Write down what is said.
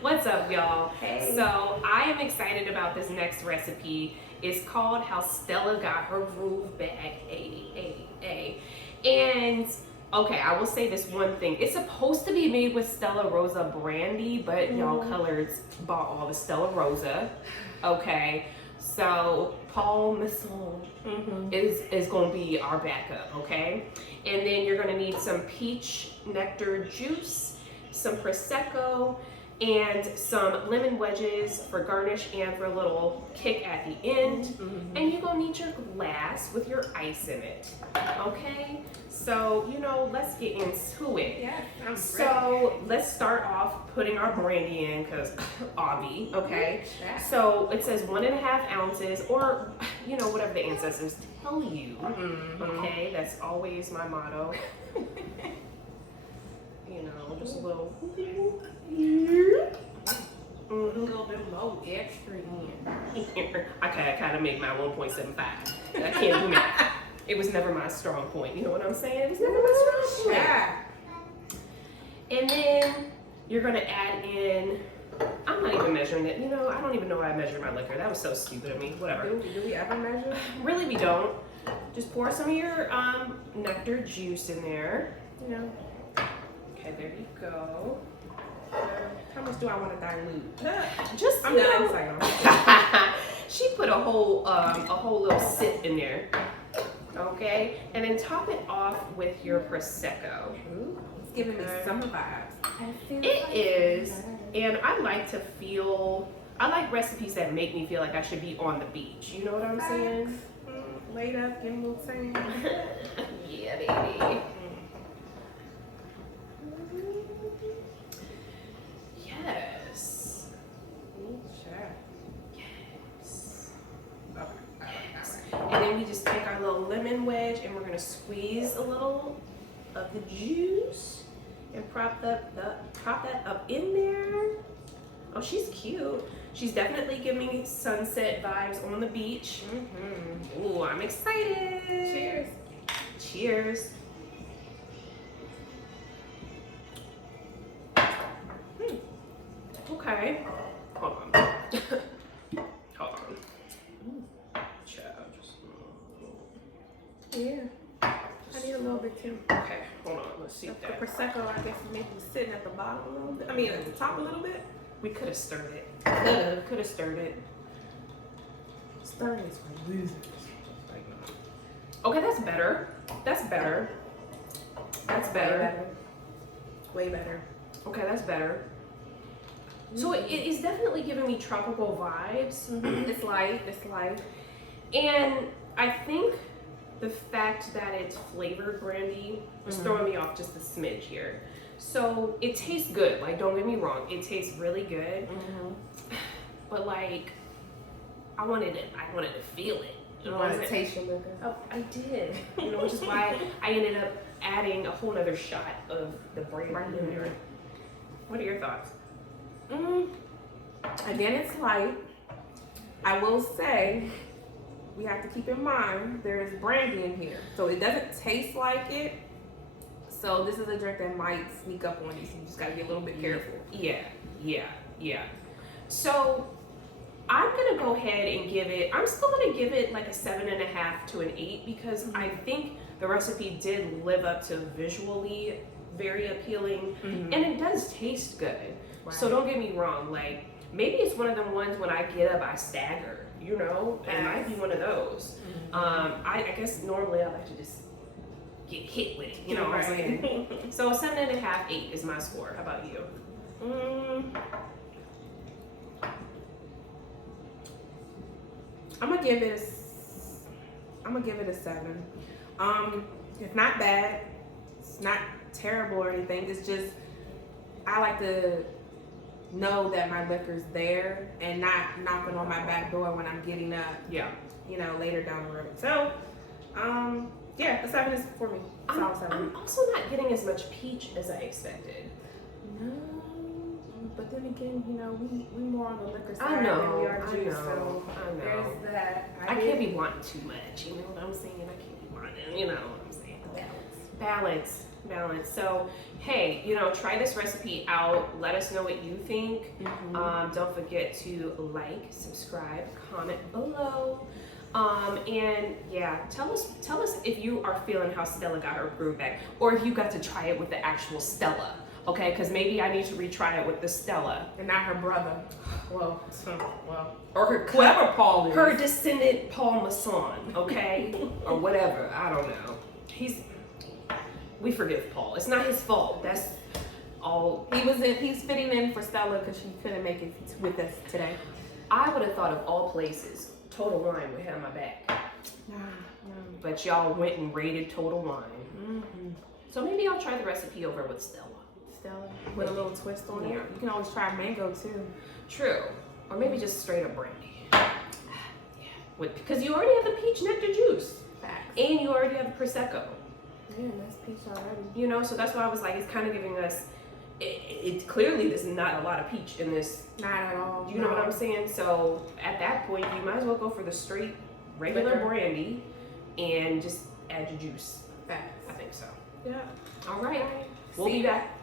What's up, y'all? Hey. So I am excited about this next recipe. It's called How Stella Got Her Groove Back. And okay, I will say this one thing. It's supposed to be made with Stella Rosa brandy, but y'all colors bought all the Stella Rosa. Okay, so Paul Masson is going to be our backup. Okay, and then you're going to need some peach nectar juice, some Prosecco, and some lemon wedges for garnish and for a little kick at the end. And you're gonna need your glass with your ice in it. Okay? So, let's get into it. Yeah, I'm so let's start off putting our brandy in, because obvi, okay? Yeah. So it says 1.5 ounces, or whatever the ancestors tell you. Okay, that's always my motto. Just a little. A little bit more extra in. I kind of make my 1.75. I can't do math. It was never my strong point. You know what I'm saying? It was never my strong point. Yeah. And then you're gonna add in. I'm not even measuring it. I don't even know how I measure my liquor. That was so stupid of me. Whatever. Do we ever measure? Really, we don't. Just pour some of your nectar juice in there. Okay, there you go. How much do I want to dilute? Just I'm not excited. She put a whole little sip in there. Okay, and then top it off with your Prosecco. Ooh, it's giving me summer vibes. It is, and I like recipes that make me feel like I should be on the beach. You know what I'm saying? Laid up, getting a little tan. Yeah, baby. Yes. Yes. And then we just take our little lemon wedge and we're gonna squeeze a little of the juice and prop that up in there. Oh, she's cute. She's definitely giving me sunset vibes on the beach. Ooh, I'm excited. Cheers. Cheers. Okay. Hold on. Hold on. Child, Yeah. I need a little bit too. okay, hold on. Let's see The that. Prosecco, I guess, maybe sitting at the bottom a little bit. I mean, at the top a little bit. We could have stirred it. Could have stirred it. Stirring is for losers. Okay, that's better. That's better. That's better. Way better. Okay, that's better. So it is definitely giving me tropical vibes. It's light. It's light. And I think the fact that it's flavored brandy is throwing me off just a smidge here. So it tastes good. Like, don't get me wrong, it tastes really good. But like, I wanted to feel it. You want to taste your liquor? Oh, I did. Which is why I ended up adding a whole nother shot of the brandy in there. What are your thoughts? Again, it's light. I will say, we have to keep in mind there is brandy in here, so it doesn't taste like it. So this is a drink that might sneak up on you. So you just gotta be a little bit careful. Yeah. So I'm gonna go ahead and I'm still gonna give it like a 7.5 to an 8 because I think the recipe did live up to visually very appealing and it does taste good. Right. So don't get me wrong, like maybe it's one of them ones when I get up I stagger, it might be one of those. I guess normally I like to just get hit with it, you know what I'm saying? So 7.5, 8 is my score. How about you? I'm gonna give it a 7. It's not bad. It's not terrible or anything. It's just I like to know that my liquor's there and not knocking on my back door when I'm getting up. Yeah. Later down the road. So, yeah, a 7 is for me. I'm also not getting as much peach as I expected. No, but then again, we more on the liquor side than we are juice. So there's that. I can't be wanting too much. You know what I'm saying? I can't be wanting. You know what I'm saying? Balance. balance. So, hey, you know, try this recipe out. Let us know what you think. Don't forget to like, subscribe, comment below. And yeah, tell us if you are feeling how Stella got her groove back, or if you got to try it with the actual Stella. Okay, because maybe I need to retry it with the Stella and not her brother. Well, or her whoever Paul is, her descendant Paul Masson. Okay, or whatever. I don't know. We forgive Paul. It's not his fault. That's all. He's fitting in for Stella because she couldn't make it with us today. I would have thought of all places, Total Wine would have my back. But y'all went and raided Total Wine. So maybe I'll try the recipe over with Stella. With a little twist on it. You can always try mango too. True. Or maybe just straight up brandy. Because you already have the peach nectar juice. Facts. And you already have the Prosecco. Yeah, that's peach already. You know, so that's why I was like, it's kind of giving us, it clearly there's not a lot of peach in this. Not at all. You know what I'm saying? So at that point, you might as well go for the straight regular brandy and just add your juice. Facts. I think so. Yeah. All right. We'll See be you back.